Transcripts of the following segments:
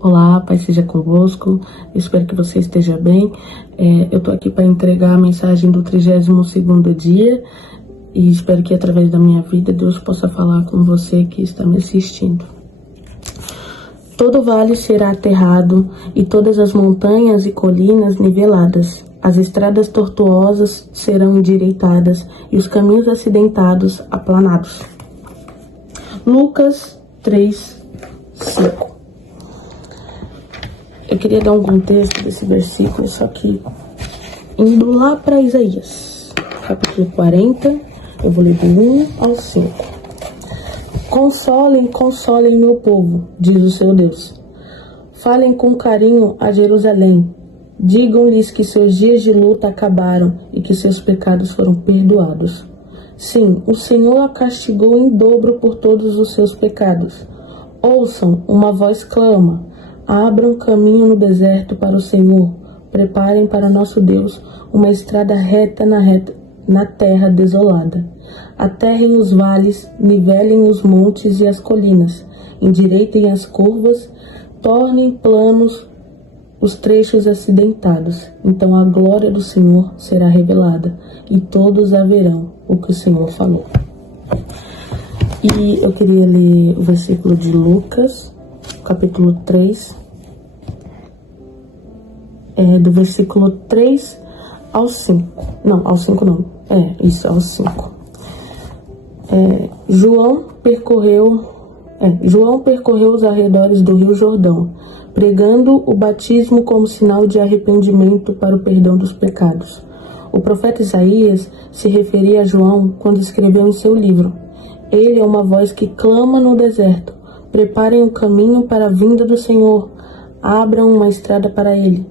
Olá, Pai seja convosco, espero que você esteja bem. Eu tô aqui para entregar a mensagem do 32º dia e espero que através da minha vida Deus possa falar com você que está me assistindo. Todo vale será aterrado e todas as montanhas e colinas niveladas. As estradas tortuosas serão endireitadas e os caminhos acidentados aplanados. Lucas 3:5. Eu queria dar um contexto desse versículo, só que indo lá para Isaías, capítulo 40, eu vou ler do 1 ao 5. Consolem, consolem meu povo, diz o seu Deus. Falem com carinho a Jerusalém. Digam-lhes que seus dias de luta acabaram e que seus pecados foram perdoados. Sim, o Senhor a castigou em dobro por todos os seus pecados. Ouçam, uma voz clama. Abram caminho no deserto para o Senhor. Preparem para nosso Deus uma estrada reta na terra desolada. Aterrem os vales, nivelem os montes e as colinas. Endireitem as curvas, tornem planos os trechos acidentados. Então a glória do Senhor será revelada e todos a verão o que o Senhor falou. E eu queria ler o versículo de Lucas, capítulo 3, do versículo 3 ao 5. Não, ao 5 não. Ao 5. João percorreu os arredores do Rio Jordão, pregando o batismo como sinal de arrependimento para o perdão dos pecados. O profeta Isaías se referia a João quando escreveu em seu livro: Ele é uma voz que clama no deserto. Preparem o caminho para a vinda do Senhor. Abram uma estrada para ele.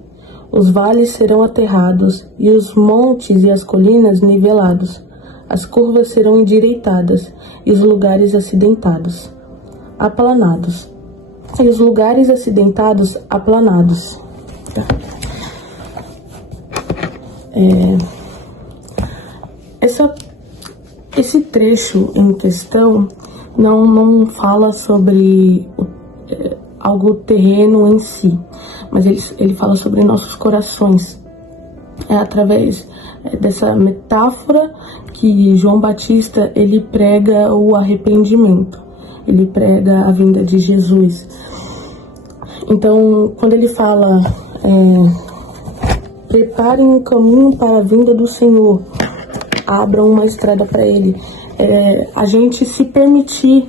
Os vales serão aterrados e os montes e as colinas nivelados. As curvas serão endireitadas e os lugares acidentados aplanados. Esse trecho em questão não fala sobre algo terreno em si, mas ele fala sobre nossos corações. É através dessa metáfora que João Batista ele prega o arrependimento, ele prega a vinda de Jesus. Então, quando ele fala preparem um caminho para a vinda do Senhor, abram uma estrada para ele, a gente se permitir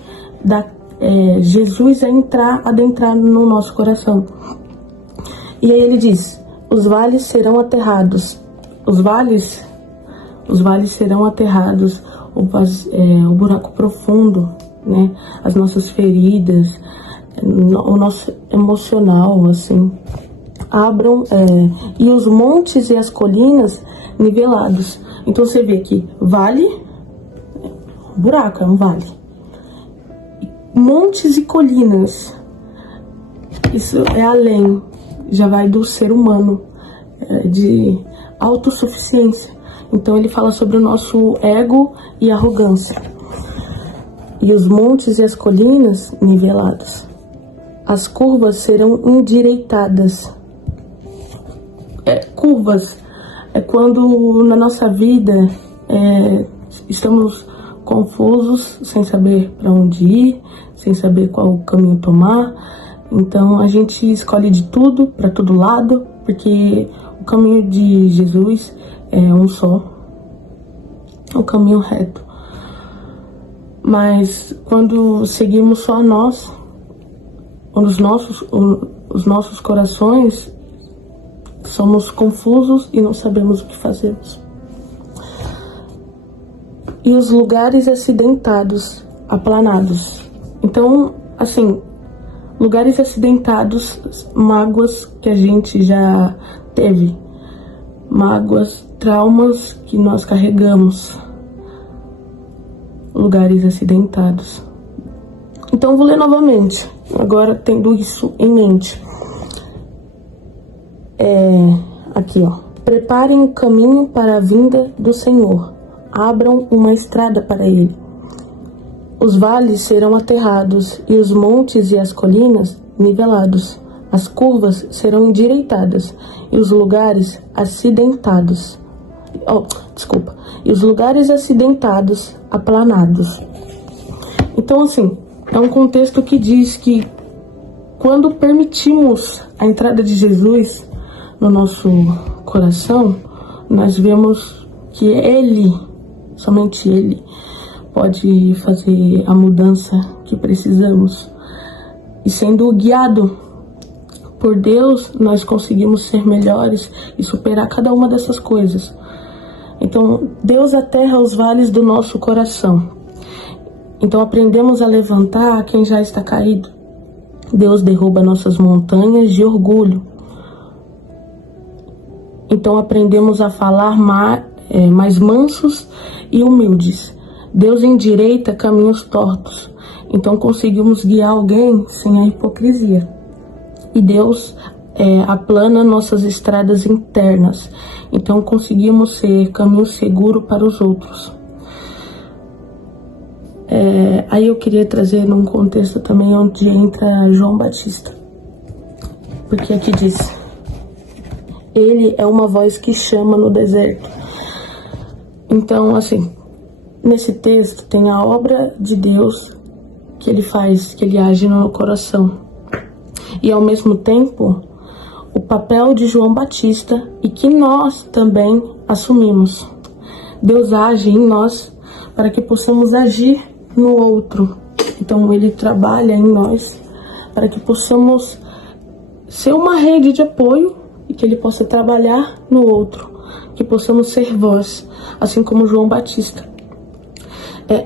Jesus adentrar no nosso coração. E aí ele diz: os vales serão aterrados. Os vales serão aterrados, o buraco profundo, né? As nossas feridas, o nosso emocional, assim. Abram, e os montes e as colinas nivelados. Então você vê que vale, buraco é um vale. Montes e colinas, isso é além, já vai do ser humano, de autossuficiência. Então ele fala sobre o nosso ego e arrogância. E os montes e as colinas nivelados. As curvas serão endireitadas. Curvas é quando na nossa vida estamos confusos, sem saber para onde ir, sem saber qual caminho tomar. Então a gente escolhe de tudo, para todo lado, porque o caminho de Jesus é um só, o caminho reto. Mas quando seguimos só nós, os nossos corações, somos confusos e não sabemos o que fazemos. E os lugares acidentados, aplanados. Então, assim, lugares acidentados, mágoas que a gente já teve, mágoas, traumas que nós carregamos, lugares acidentados. Então, vou ler novamente, agora tendo isso em mente. Aqui, ó. Preparem o caminho para a vinda do Senhor. Abram uma estrada para ele. Os vales serão aterrados e os montes e as colinas nivelados. As curvas serão endireitadas e os lugares acidentados. E os lugares acidentados aplanados. Então, assim, é um contexto que diz que quando permitimos a entrada de Jesus no nosso coração, nós vemos que Ele, somente Ele, pode fazer a mudança que precisamos. E sendo guiado por Deus, nós conseguimos ser melhores e superar cada uma dessas coisas. Então, Deus aterra os vales do nosso coração. Então, aprendemos a levantar quem já está caído. Deus derruba nossas montanhas de orgulho. Então, aprendemos a falar mais mansos e humildes. Deus endireita caminhos tortos. Então, conseguimos guiar alguém sem a hipocrisia. E Deus aplana nossas estradas internas. Então, conseguimos ser caminho seguro para os outros. Aí eu queria trazer num contexto também onde entra João Batista. Porque aqui diz: ele é uma voz que chama no deserto. Então, assim, nesse texto tem a obra de Deus que ele faz, que ele age no coração. E ao mesmo tempo, o papel de João Batista e que nós também assumimos. Deus age em nós para que possamos agir no outro. Então ele trabalha em nós para que possamos ser uma rede de apoio e que ele possa trabalhar no outro, que possamos ser voz, assim como João Batista.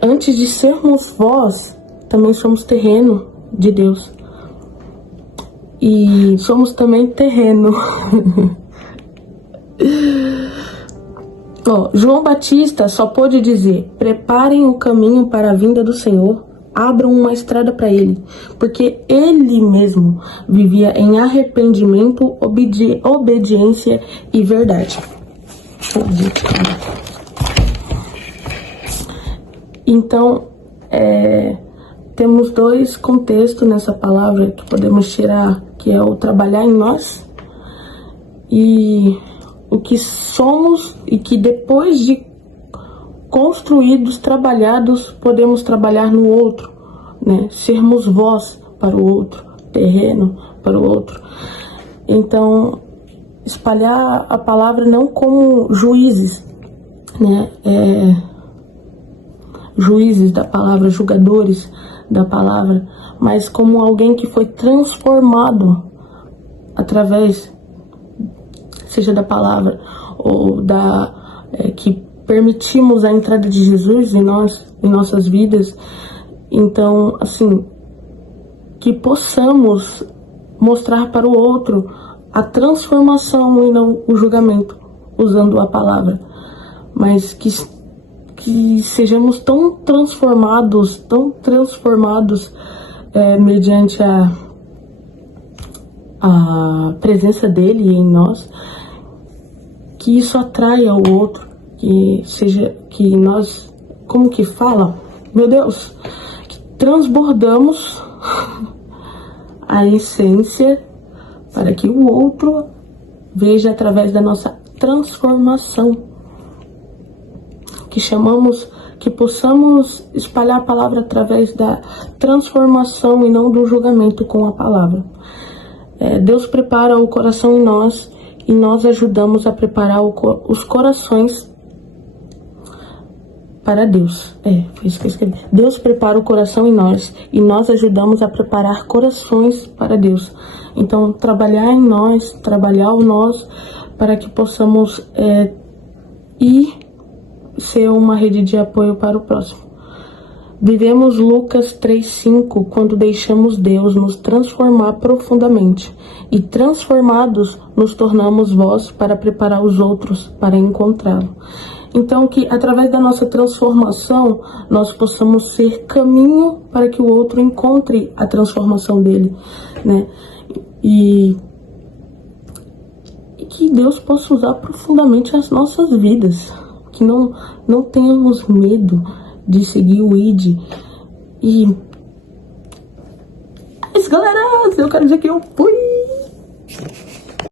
Antes de sermos voz, também somos terreno de Deus. E somos também terreno. João Batista só pôde dizer: preparem o caminho para a vinda do Senhor, abram uma estrada para ele, porque ele mesmo vivia em arrependimento, obediência e verdade. Então, temos dois contextos nessa palavra que podemos tirar, que é o trabalhar em nós e o que somos, e que depois de construídos, trabalhados, podemos trabalhar no outro, né? Sermos voz para o outro, terreno para o outro. Então, espalhar a palavra não como juízes, né? Juízes da palavra, julgadores da palavra, mas como alguém que foi transformado através, seja da palavra ou que permitimos a entrada de Jesus em nossas vidas. Então, assim, que possamos mostrar para o outro a transformação e não o julgamento, usando a palavra, mas que sejamos tão transformados mediante a presença dele em nós, que isso atraia o outro, que nós, como que fala? Meu Deus, que transbordamos a essência para que o outro veja através da nossa transformação. Que possamos espalhar a palavra através da transformação e não do julgamento com a palavra. Deus prepara o coração em nós e nós ajudamos a preparar os corações para Deus. Foi isso que eu escrevi. Deus prepara o coração em nós e nós ajudamos a preparar corações para Deus. Então, trabalhar em nós, trabalhar o nós, para que possamos ser uma rede de apoio para o próximo. Vivemos Lucas 3:5 quando deixamos Deus nos transformar profundamente, e transformados nos tornamos voz para preparar os outros para encontrá-lo. Então, que através da nossa transformação nós possamos ser caminho para que o outro encontre a transformação dele, né? E que Deus possa usar profundamente as nossas vidas. Que não tenhamos medo de seguir o ID. E... Mas, galera, eu quero dizer que eu fui